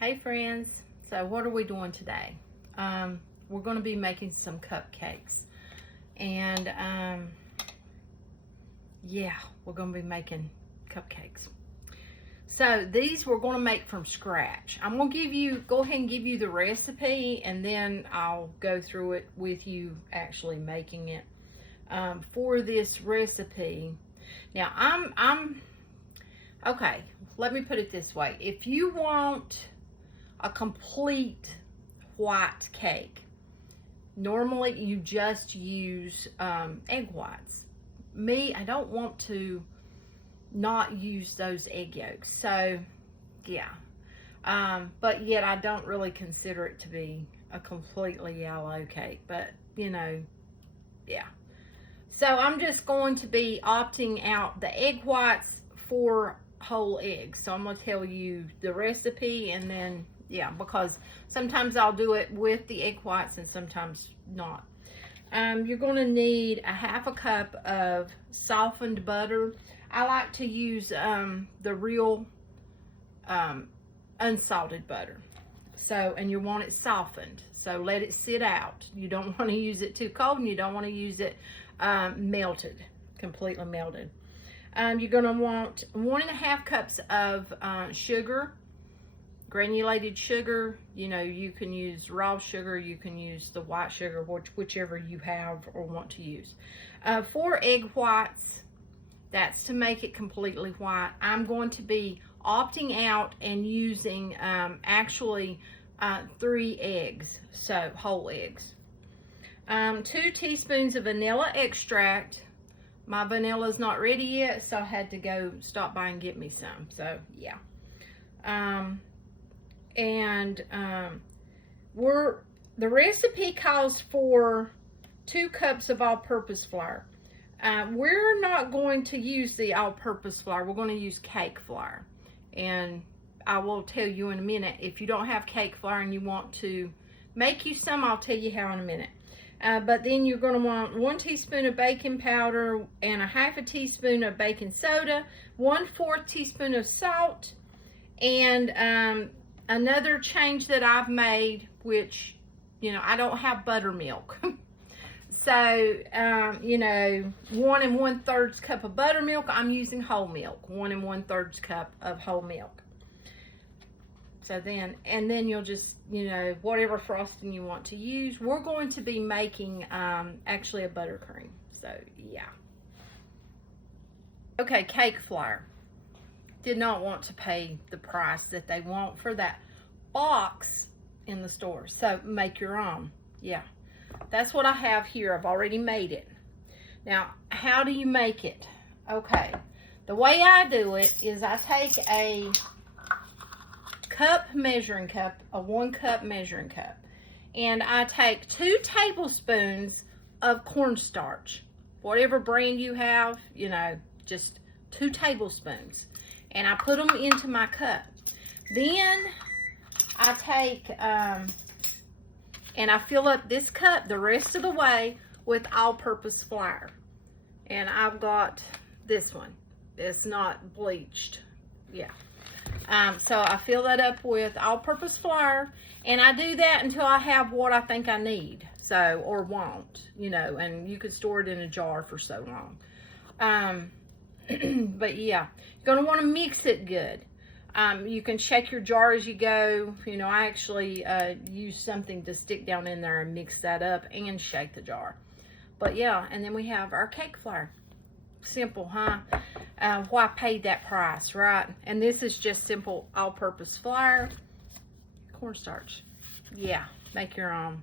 Hey friends, so what are we doing today? We're going to be making some cupcakes, and yeah, we're going to be making cupcakes. So these we're going to make from scratch. I'm going to go ahead and give you the recipe, and then I'll go through it with you actually making it. For this recipe, now okay, let me put it this way. If you want a complete white cake, normally you just use egg whites. Me, I don't want to not use those egg yolks, so yeah, but yet I don't really consider it to be a completely yellow cake, but you know, yeah. So I'm just going to be opting out the egg whites for whole eggs. So I'm going to tell you the recipe, and then yeah, because sometimes I'll do it with the egg whites and sometimes not. You're going to need a half a cup of softened butter. I like to use the real unsalted butter. So, and you want it softened. So let it sit out. You don't want to use it too cold, and you don't want to use it melted, completely melted. You're going to want 1.5 cups of sugar, granulated sugar. You know, you can use raw sugar, you can use the white sugar, whichever you have or want to use. 4 egg whites, that's to make it completely white. I'm going to be opting out and using actually 3 eggs, so whole eggs. 2 teaspoons of vanilla extract. My vanilla's not ready yet, so I had to go stop by and get me some. So yeah. The recipe calls for 2 cups of all-purpose flour. We're not going to use the all-purpose flour. We're going to use cake flour, and I will tell you in a minute. If you don't have cake flour and you want to make you some, I'll tell you how in a minute. But then you're going to want 1 teaspoon of baking powder and 1/2 teaspoon of baking soda, 1/4 teaspoon of salt, and another change that I've made, which, you know, I don't have buttermilk. So, you know, 1 1/3 cup of buttermilk. I'm using whole milk, 1 1/3 cup of whole milk. So then, and then you'll just, you know, whatever frosting you want to use. We're going to be making actually a buttercream. So yeah. Okay, cake flour. Did not want to pay the price that they want for that box in the store. So make your own. Yeah. That's what I have here. I've already made it. Now, how do you make it? Okay. The way I do it is I take a measuring cup, a 1 cup measuring cup, and I take 2 tablespoons of cornstarch, whatever brand you have, you know, just 2 tablespoons, and I put them into my cup. Then I take and I fill up this cup the rest of the way with all-purpose flour, and I've got this one. It's not bleached. Yeah. So I fill that up with all-purpose flour, and I do that until I have what I think I need, so, or want, you know, and you could store it in a jar for so long. But yeah, you're going to want to mix it good. You can shake your jar as you go. You know, I actually use something to stick down in there and mix that up and shake the jar. But yeah, and then we have our cake flour. Simple, huh? Why paid that price, right? And this is just simple all-purpose flour, cornstarch. Yeah, make your own.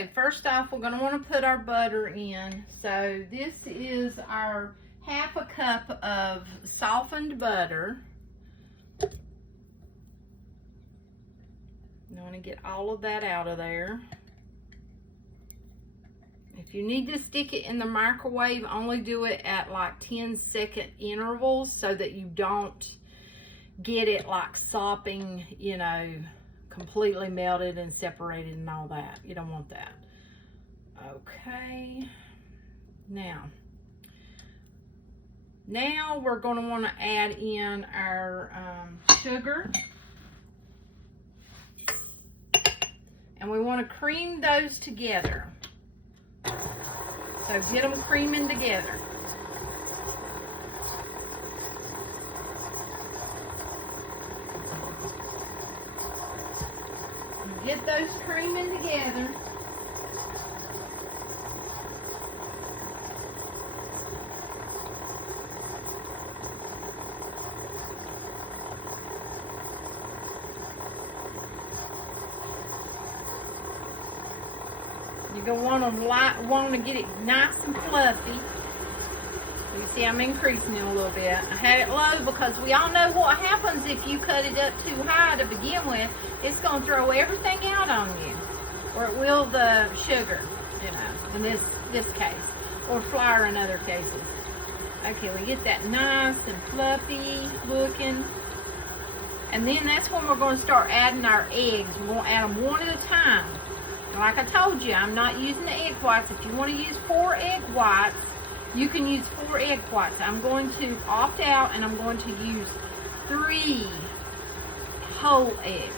Okay, first off, we're going to want to put our butter in. So this is our 1/2 cup of softened butter. I want to get all of that out of there. If you need to stick it in the microwave, only do it at like 10-second intervals so that you don't get it like sopping, you know, completely melted and separated and all that. You don't want that. Okay. Now we're going to want to add in our sugar. And we want to cream those together. So get them creaming together. Get those creaming together. You're going to want to get it nice and fluffy. You see I'm increasing it a little bit. I had it low because we all know what happens if you cut it up too high to begin with. It's going to throw everything out on you. Or it will the sugar, you know, in this case. Or flour in other cases. Okay, we get that nice and fluffy looking. And then that's when we're going to start adding our eggs. We're going to add them one at a time. And like I told you, I'm not using the egg whites. If you want to use 4 egg whites, you can use 4 egg whites. I'm going to opt out and I'm going to use 3 whole eggs.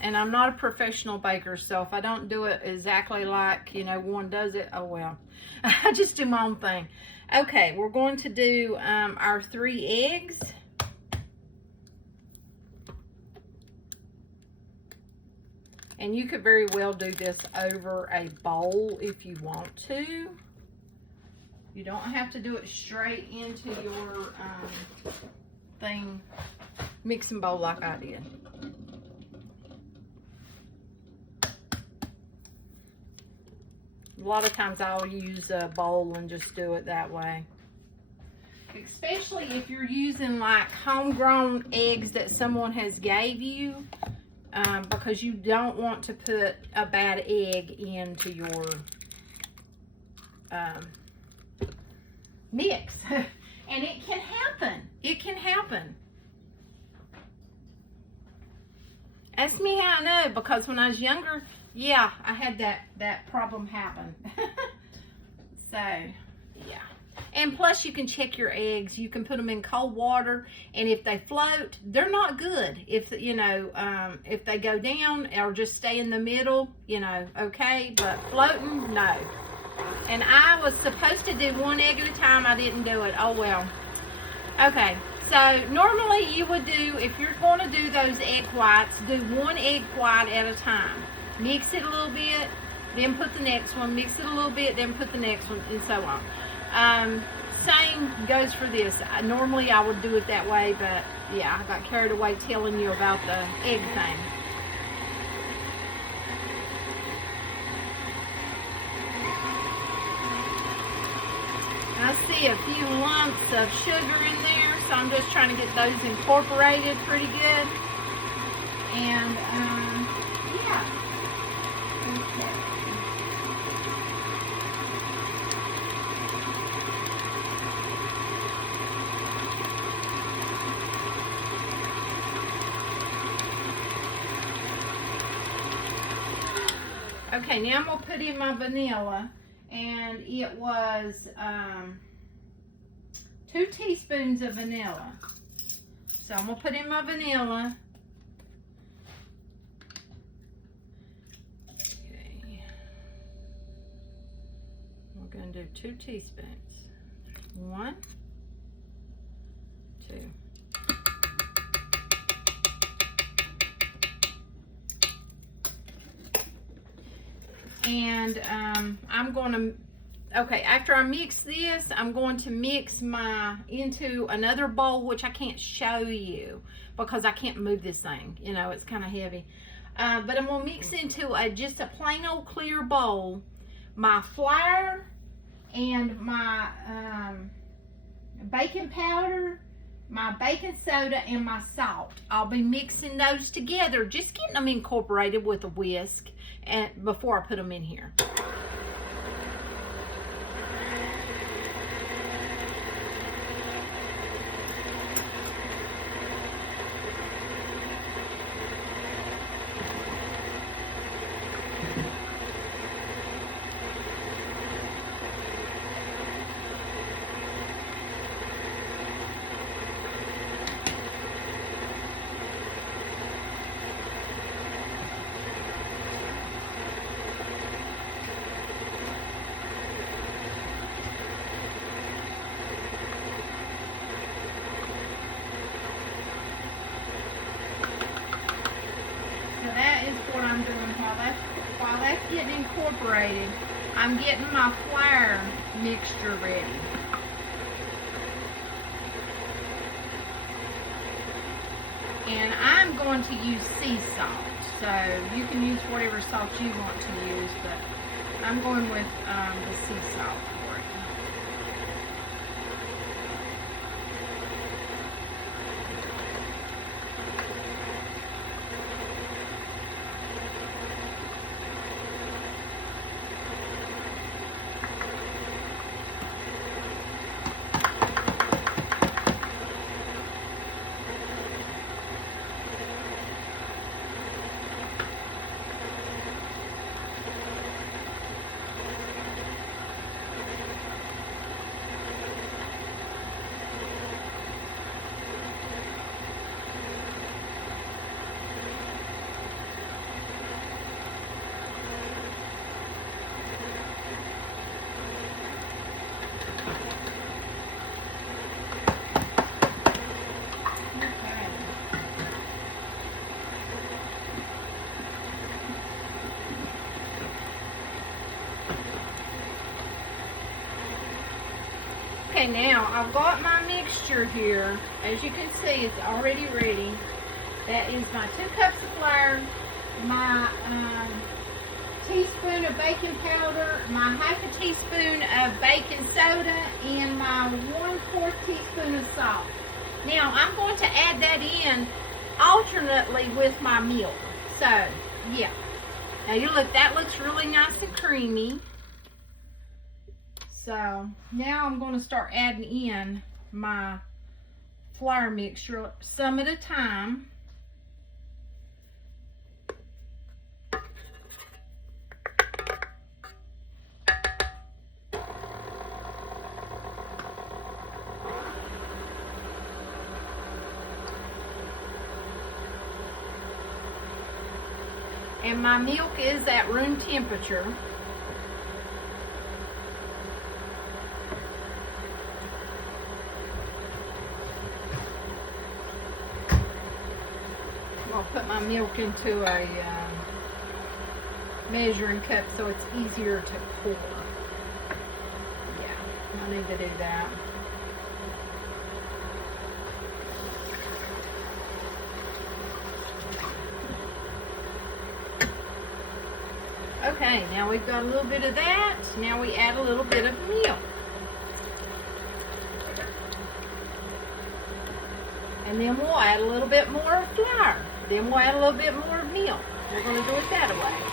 And I'm not a professional baker, so if I don't do it exactly like, you know, one does it, oh well. I just do my own thing. Okay, we're going to do our 3 eggs. And you could very well do this over a bowl if you want to. You don't have to do it straight into your mixing bowl like I did. A lot of times I'll use a bowl and just do it that way. Especially if you're using like homegrown eggs that someone has gave you, because you don't want to put a bad egg into your mix. And it can happen. It can happen. Ask me how I know, because when I was younger, yeah, I had that problem happen. So, yeah. And plus, you can check your eggs. You can put them in cold water, and if they float, they're not good. If, you know, if they go down or just stay in the middle, you know, okay. But floating, no. And I was supposed to do 1 egg at a time. I didn't do it. Oh, well. Okay. So, normally you would do, if you're going to do those egg whites, do 1 egg white at a time. Mix it a little bit, then put the next one. Mix it a little bit, then put the next one, and so on. Same goes for this. Normally I would do it that way, but yeah, I got carried away telling you about the egg thing. I see a few lumps of sugar in there, so I'm just trying to get those incorporated pretty good. And yeah. Okay, now I'm going to put in my vanilla, and it was 2 teaspoons of vanilla. So I'm going to put in my vanilla. Okay. We're going to do 2 teaspoons. 1, 2. And I'm going to, okay, after I mix this, I'm going to mix into another bowl, which I can't show you because I can't move this thing. You know, it's kind of heavy. But I'm going to mix into just a plain old clear bowl my flour and my baking powder, my baking soda, and my salt. I'll be mixing those together, just getting them incorporated with a whisk and before I put them in here. incorporated, I'm getting my flour mixture ready. And I'm going to use sea salt. So you can use whatever salt you want to use, but I'm going with the sea salt for it. Okay, now I've got my mixture here. As you can see, it's already ready. That is my 2 cups of flour, my teaspoon of baking powder, my half a teaspoon of baking soda, and my 1/4 teaspoon of salt. Now I'm going to add that in alternately with my milk. So yeah, now you look, that looks really nice and creamy. So now I'm going to start adding in my flour mixture, some at a time. And my milk is at room temperature. I'll put my milk into a measuring cup so it's easier to pour. Yeah, I need to do that. Okay, now we've got a little bit of that. Now we add a little bit of milk. And then we'll add a little bit more of flour. Then we'll add a little bit more of milk. We're going to do it that way.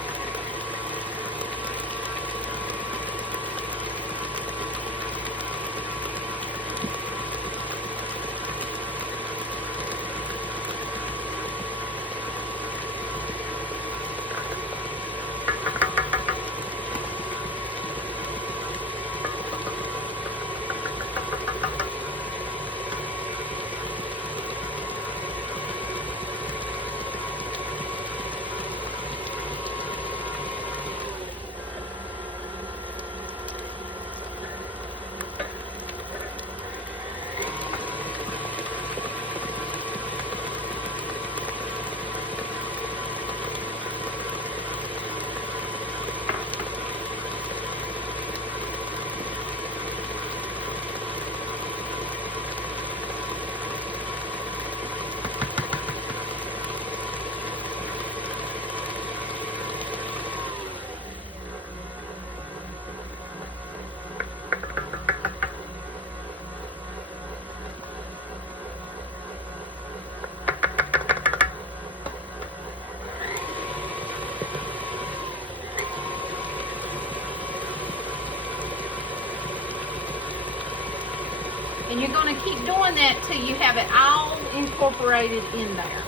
And you're going to keep doing that till you have it all incorporated in there.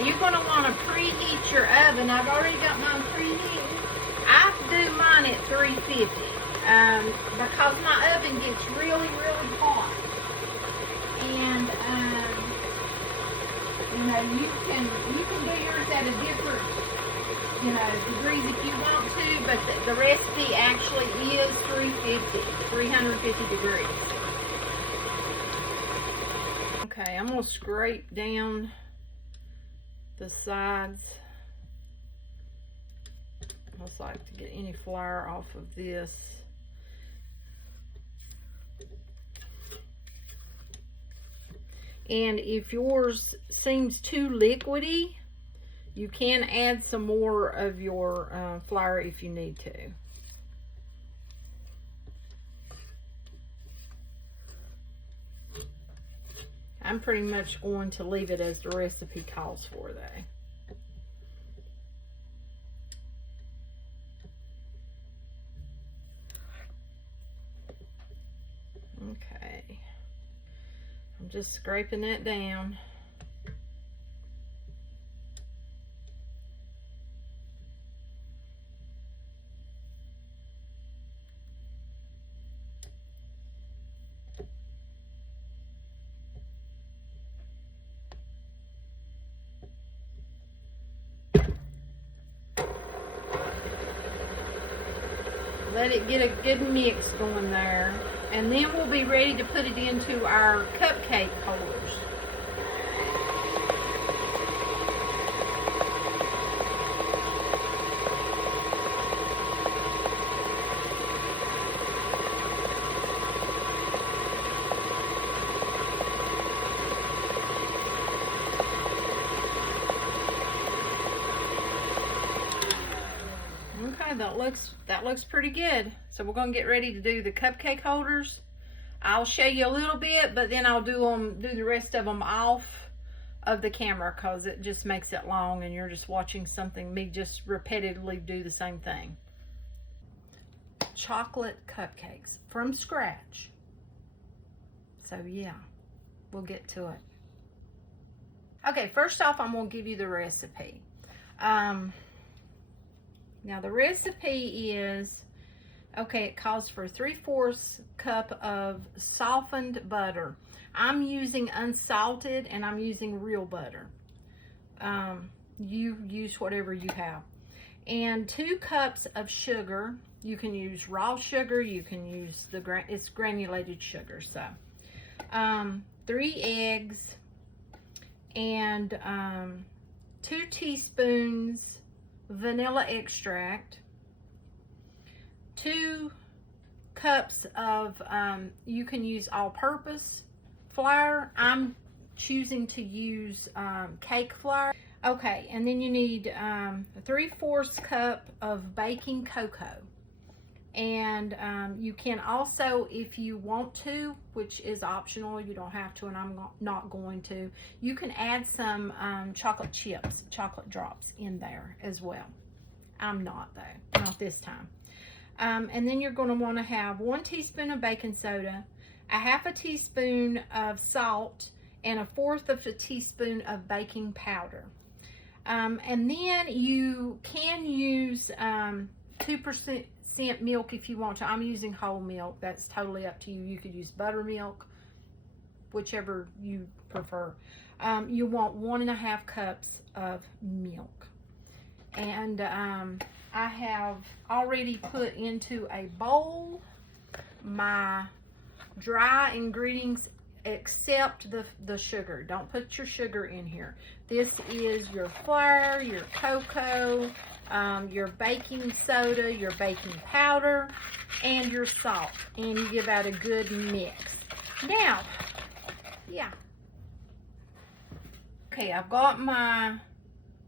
You're going to want to preheat your oven. I've already got mine preheated. I do mine at 350 because my oven gets really, really hot. And you know, you can do yours at a different degrees if you want to, but the recipe actually is 350 degrees. Okay, I'm going to scrape down the sides I just like to get any flour off of this. And if yours seems too liquidy, you can add some more of your flour if you need to. I'm pretty much going to leave it as the recipe calls for, though. Okay. I'm just scraping that down. Let it get a good mix going there. And then we'll be ready to put it into our cupcake holders. Okay, that looks pretty good. So we're going to get ready to do the cupcake holders. I'll show you a little bit, but then I'll do the rest of them off of the camera because it just makes it long and you're just watching me just repetitively do the same thing. Chocolate cupcakes from scratch. So yeah, we'll get to it. Okay, first off, I'm going to give you the recipe. Now the recipe is, okay, it calls for 3/4 cup of softened butter. I'm using unsalted and I'm using real butter. You use whatever you have. And 2 cups of sugar. You can use raw sugar, you can use it's granulated sugar. So 3 eggs and 2 teaspoons vanilla extract, 2 cups of, you can use all-purpose flour. I'm choosing to use cake flour. Okay, and then you need 3/4 cup of baking cocoa. And you can also, if you want to, which is optional, you don't have to, and I'm not going to, you can add some chocolate chips, chocolate drops in there as well. I'm not, though, not this time. And then you're going to want to have 1 teaspoon of baking soda, a 1/2 teaspoon of salt, and 1/4 teaspoon of baking powder. And then you can use 2% milk if you want to. I'm using whole milk. That's totally up to you. You could use buttermilk, whichever you prefer. You want 1.5 cups of milk. And I have already put into a bowl my dry ingredients except the sugar. Don't put your sugar in here. This is your flour, your cocoa, your baking soda, your baking powder, and your salt. And you give that a good mix. Now, yeah. Okay, I've got my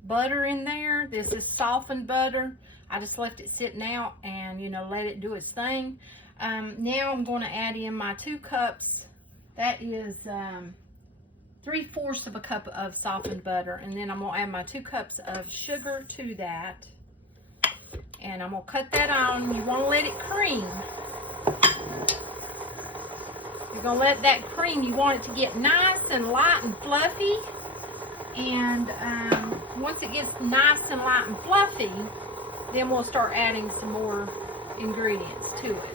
butter in there. This is softened butter. I just left it sitting out and, you know, let it do its thing. Now I'm going to add in my 2 cups. That is 3/4 cup of softened butter. And then I'm going to add my 2 cups of sugar to that. And I'm going to cut that on. You want to let it cream. You're going to let that cream. You want it to get nice and light and fluffy. And once it gets nice and light and fluffy, then we'll start adding some more ingredients to it.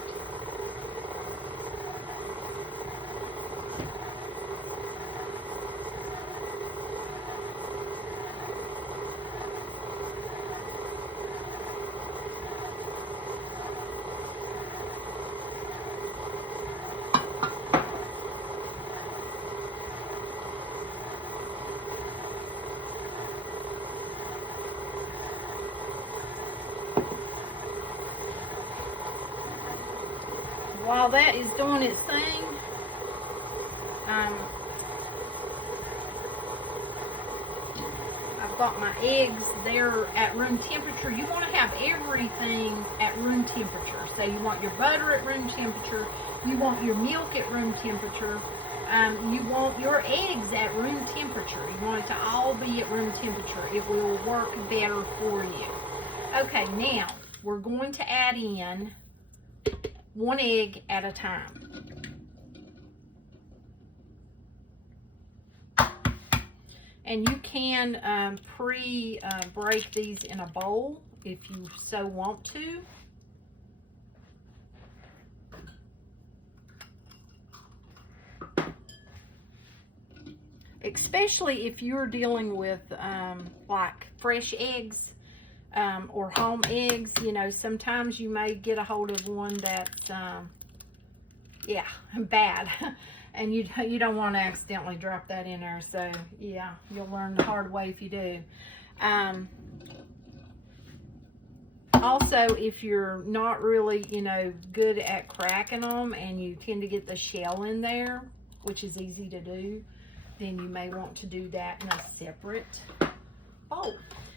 while that is doing its thing, I've got my eggs there at room temperature. You want to have everything at room temperature. So you want your butter at room temperature. You want your milk at room temperature. You want your eggs at room temperature. You want it to all be at room temperature. It will work better for you. Okay, now we're going to add in 1 egg at a time. And you can break these in a bowl if you so want to. Especially if you're dealing with like fresh eggs or home eggs, you know, sometimes you may get a hold of one that's, yeah, bad. And you don't want to accidentally drop that in there. So, yeah, you'll learn the hard way if you do. Also, if you're not really, you know, good at cracking them and you tend to get the shell in there, which is easy to do, then you may want to do that in a separate bowl.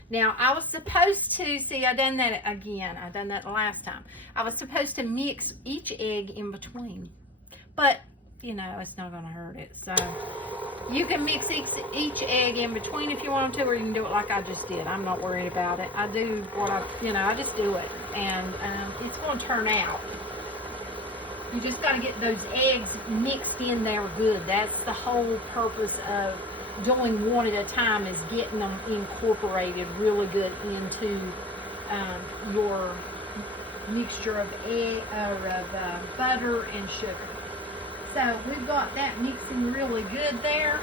Now, I was supposed to, see, I done that again. I done that last time. I was supposed to mix each egg in between. But, you know, it's not going to hurt it. So, you can mix each egg in between if you want to, or you can do it like I just did. I'm not worried about it. I do what I just do it. And it's going to turn out. You just got to get those eggs mixed in there good. That's the whole purpose of doing one at a time, is getting them incorporated really good into your mixture of butter and sugar. So we've got that mixing really good there.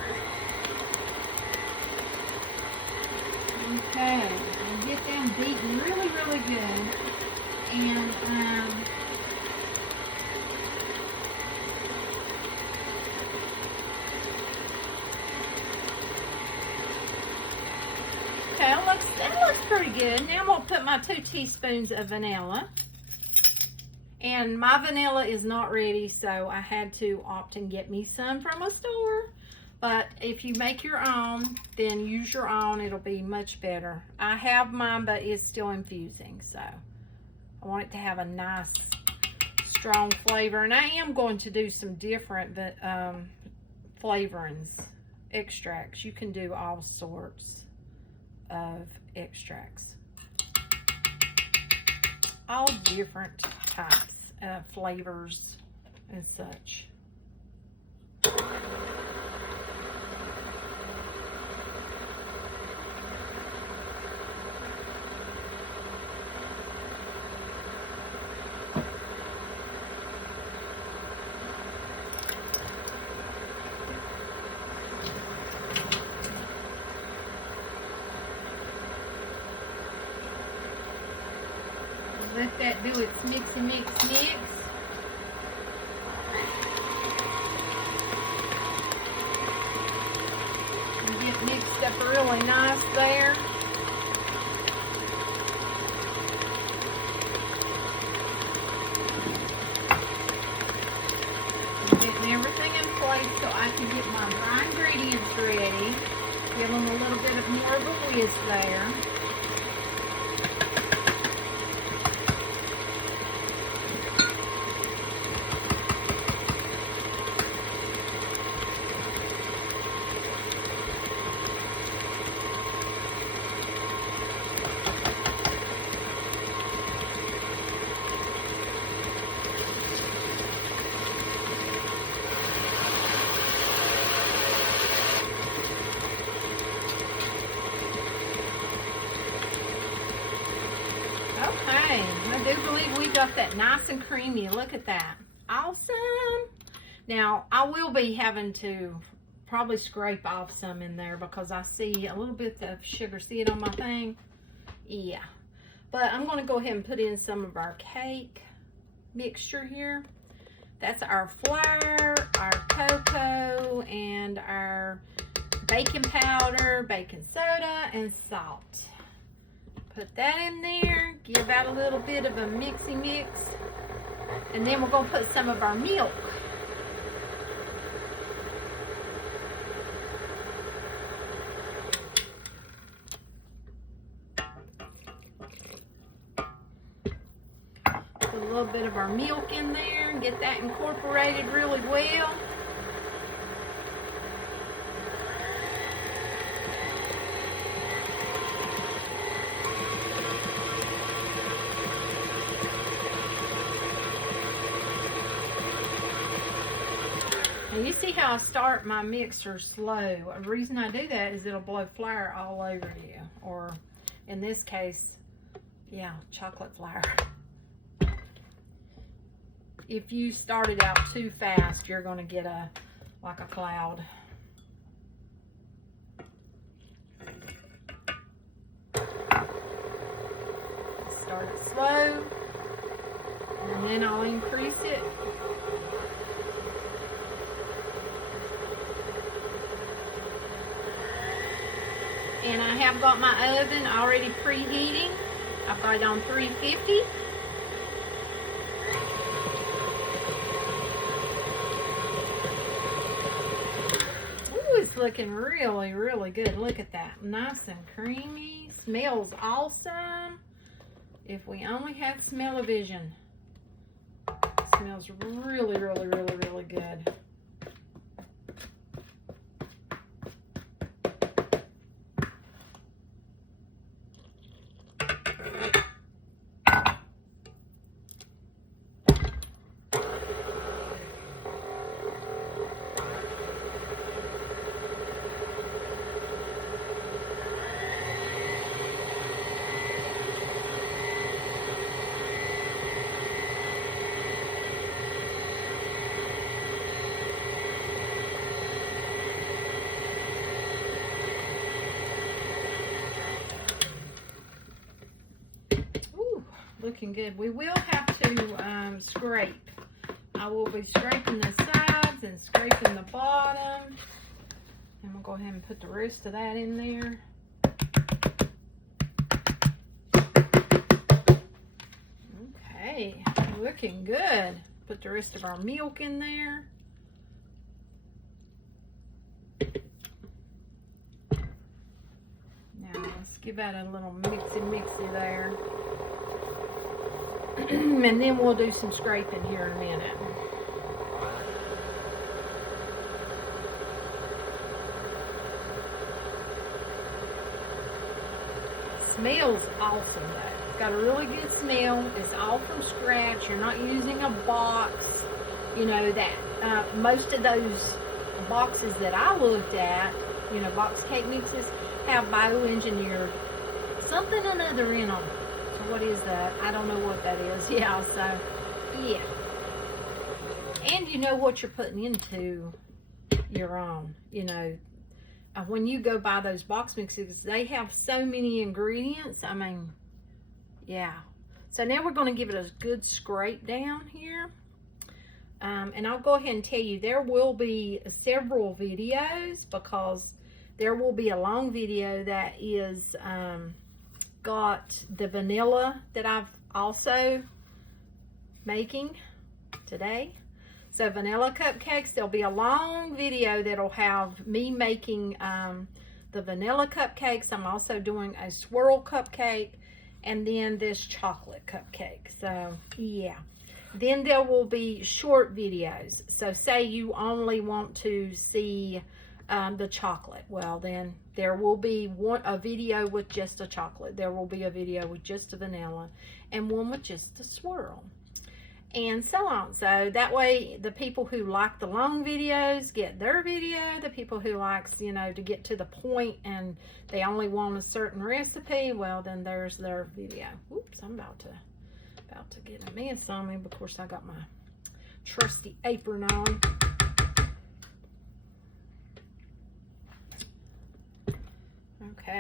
Okay, and get them beaten really, really good. And okay, that looks pretty good. Now I'm going to put my 2 teaspoons of vanilla. And my vanilla is not ready, so I had to opt and get me some from a store. But if you make your own, then use your own. It'll be much better. I have mine, but it's still infusing, so I want it to have a nice, strong flavor. And I am going to do some different flavorings, extracts. You can do all sorts of extracts. All different types of flavors and such. Let that do its mixy mix. And get mixed up really nice there. Getting everything in place so I can get my dry ingredients ready. Give them a little bit more of a whisk there. Okay, I do believe we got that nice and creamy. Look at that. Awesome. Now, I will be having to probably scrape off some in there because I see a little bit of sugar. See it on my thing? Yeah. But I'm going to go ahead and put in some of our cake mixture here. That's our flour, our cocoa, and our baking powder, baking soda, and salt. Put that in there, give that a little bit of a mixy mix. And then we're going to put some of our milk. Put a little bit of our milk in there and get that incorporated really well. You see how I start my mixer slow. The reason I do that is it'll blow flour all over you, or in this case, yeah, chocolate flour. If you start it out too fast, you're going to get like a cloud. Start it slow, and then I'll increase it. And I have got my oven already preheating. I've got it on 350. Ooh, it's looking really, really good. Look at that. Nice and creamy. Smells awesome. If we only had smell-o-vision. Smells really, really, really, really good. Looking good. We will have to scrape. I will be scraping the sides and scraping the bottom. And we'll go ahead and put the rest of that in there. Okay, looking good. Put the rest of our milk in there. Now let's give that a little mixy there. And then we'll do some scraping here in a minute. Smells awesome though. Got a really good smell. It's all from scratch. You're not using a box. You know that most of those boxes that I looked at, you know, box cake mixes, have bioengineered something or another in them. What is that? I don't know what that is. Yeah, so, yeah. And you know what you're putting into your own. You know, when you go buy those box mixes, they have so many ingredients. I mean, yeah. So now we're going to give it a good scrape down here. And I'll go ahead and tell you, there will be several videos, because there will be a long video that is... got the vanilla that I've also making today. So vanilla cupcakes, there'll be a long video that'll have me making the vanilla cupcakes. I'm also doing a swirl cupcake and then this chocolate cupcake. So yeah, then there will be short videos. So say you only want to see the chocolate, well then there will be a video with just a chocolate, there will be a video with just a vanilla, and one with just a swirl, and so on. So that way the people who like the long videos get their video, the people who likes, you know, to get to the point and they only want a certain recipe, well then there's their video. Oops, I'm about to get a mess on me. Of course I got my trusty apron on. Okay.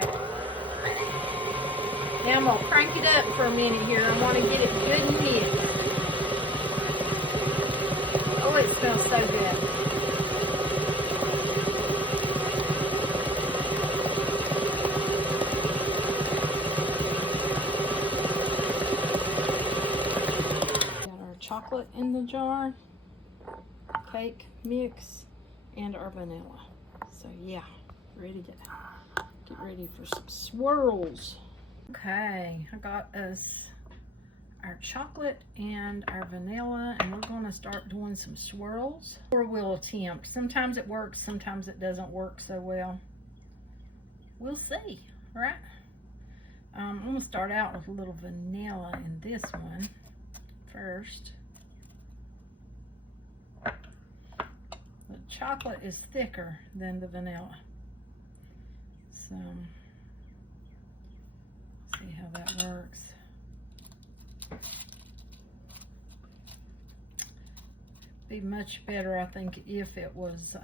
Now I'm going to crank it up for a minute here. I want to get it good and mixed. Oh, it smells so good. Got our chocolate in the jar, cake mix, and our vanilla. So yeah, ready to get ready for some swirls. Okay, I got us our chocolate and our vanilla, and we're going to start doing some swirls. Or we'll attempt. Sometimes it works, sometimes it doesn't work so well. We'll see, right? I'm going to start out with a little vanilla in this one first. The chocolate is thicker than the vanilla. So, see how that works. Be much better, I think, if it was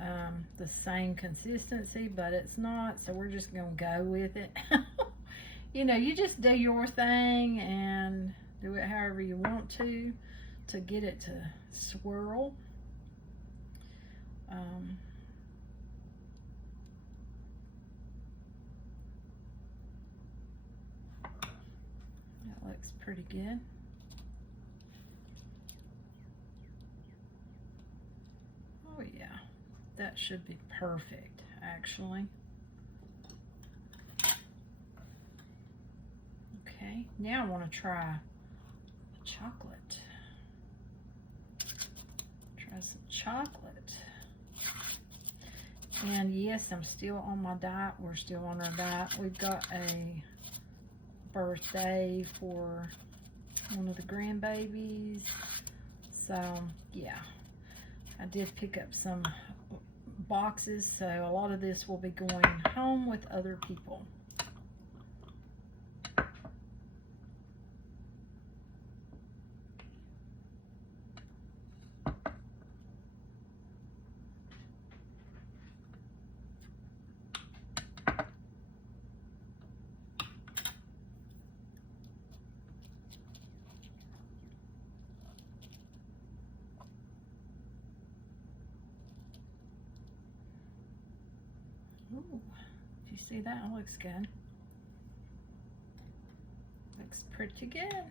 the same consistency, but it's not, so we're just gonna go with it. You know, you just do your thing and do it however you want to get it to swirl. That looks pretty good. Oh yeah, that should be perfect, actually. Okay, now I want to try chocolate. Try some chocolate. And yes, I'm still on my diet. We're still on our diet. We've got a birthday for one of the grandbabies. So yeah, I did pick up some boxes, so a lot of this will be going home with other people. Ooh, do you see that? It looks good. Looks pretty good.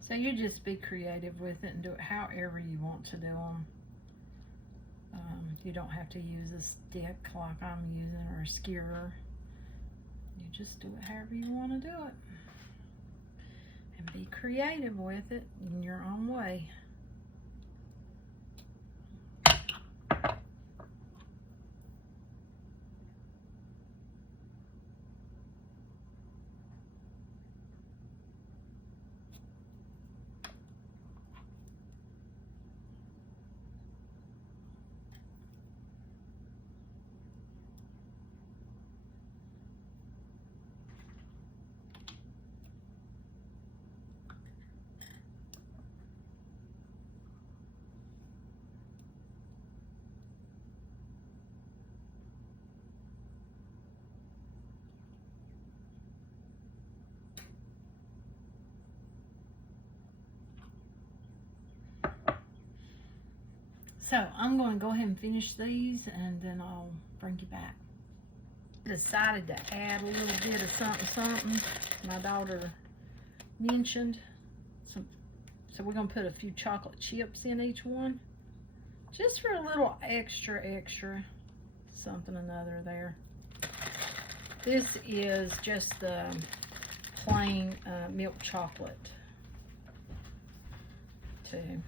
So you just be creative with it and do it however you want to do them. You don't have to use a stick like I'm using or a skewer. You just do it however you want to do it. And be creative with it in your own way. So I'm going to go ahead and finish these, and then I'll bring you back. Decided to add a little bit of something. My daughter mentioned some, so we're going to put a few chocolate chips in each one, just for a little extra something or another there. This is just the plain milk chocolate too.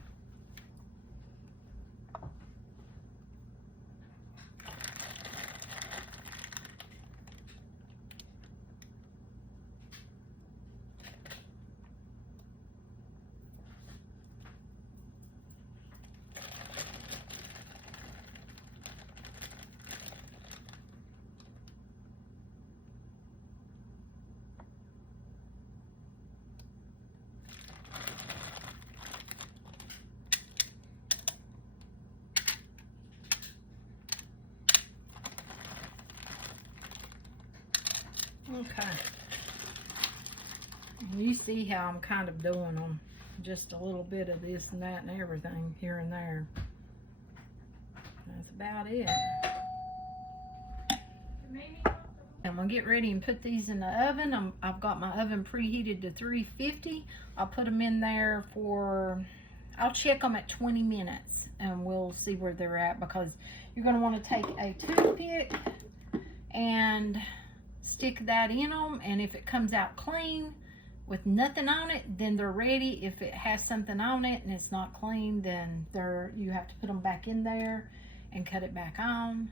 Okay. You see how I'm kind of doing them. Just a little bit of this and that and everything here and there. That's about it. I'm gonna get ready and put these in the oven. I've got my oven preheated to 350. I'll put them in there for, I'll check them at 20 minutes and we'll see where they're at, because you're gonna want to take a toothpick and stick that in them, and if it comes out clean with nothing on it, then they're ready. If it has something on it and it's not clean, then you have to put them back in there and cut it back on.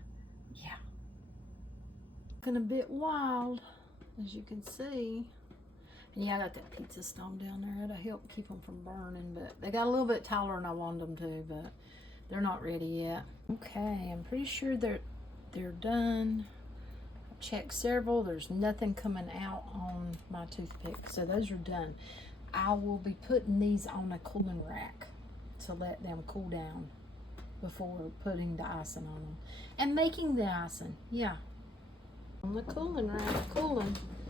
Yeah. Looking a bit wild, as you can see. And yeah, I got that pizza stone down there. It'll help keep them from burning, but they got a little bit taller than I wanted them to, but they're not ready yet. Okay, I'm pretty sure they're done. I've checked several. There's nothing coming out on my toothpick, so those are done. I will be putting these on a cooling rack to let them cool down before putting the icing on them and making the icing. Yeah, on the cooling rack, cooling.